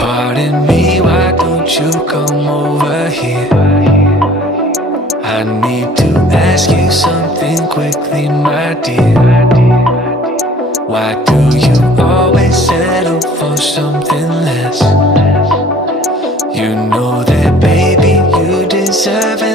Pardon me, why don't you come over here? I need to ask you something quickly, my dear. Why do you always settle for something less? You know that, baby, you deserve it.